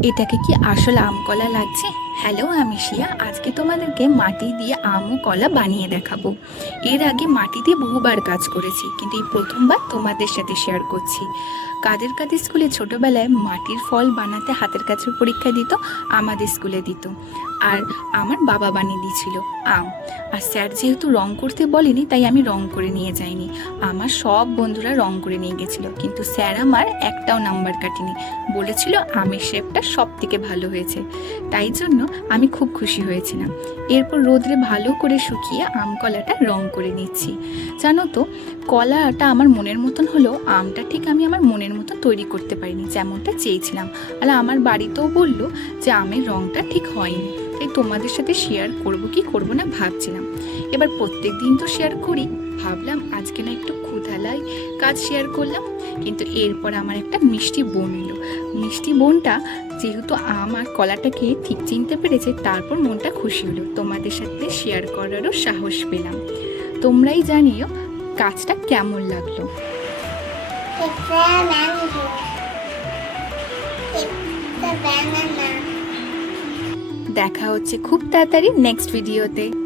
এটাকে কি আসল আম কলা লাগছে? হ্যালো, আমি শিয়া। আজকে তোমাদেরকে মাটি দিয়ে আম ও কলা বানিয়ে দেখাবো। এর আগে মাটি দিয়ে বহুবার কাজ করেছি, কিন্তু এই প্রথমবার তোমাদের সাথে শেয়ার করছি। কাদের কাদের স্কুলে ছোটবেলায় মাটির ফল বানাতে হাতের কাছের পরীক্ষা দিত? আমাদের স্কুলে দিত। আর আমার বাবা বানিয়ে দিয়েছিল আম। আর স্যার যেহেতু রং করতে বলেনি, তাই আমি রং করে নিয়ে যাইনি। আমার সব বন্ধুরা রং করে নিয়ে গেছিলো, কিন্তু স্যার আমার একটাও নাম্বার কাটেনি। বলেছিল আমের শেপটা সব থেকে ভালো হয়েছে। তাই জন্য আমি খুব খুশি হয়েছিলাম। এরপর রোদ্রে ভালো করে শুকিয়ে আম কলাটা রং করে নিচ্ছি। জানো তো, কলাটা আমার মনের মতন হলেও আমটা ঠিক আমি আমার মনের মতো তৈরি করতে পারিনি, যেমনটা চেয়েছিলাম। আর আমার বাড়িতেও বললো যে আমের রংটা ঠিক হয়নি। তাই তোমাদের সাথে শেয়ার করব কি করব না ভাবছিলাম। এবার প্রত্যেক দিন তো শেয়ার করি, ভাবলাম আজকে না একটু ক্ষুধালাই কাজ শেয়ার করলাম। কিন্তু এরপর আমার একটা মিষ্টি বোন এলো। মিষ্টি বোনটা যেহেতু আম আর কলাটাকে ঠিক চিনতে পেরেছে, তারপর মনটা খুশি হলো। তোমাদের সাথে শেয়ার করারও সাহস পেলাম। তোমরাই জানিও কাজটা কেমন লাগলো। দেখা হচ্ছে খুব তাড়াতাড়ি নেক্সট ভিডিওতে।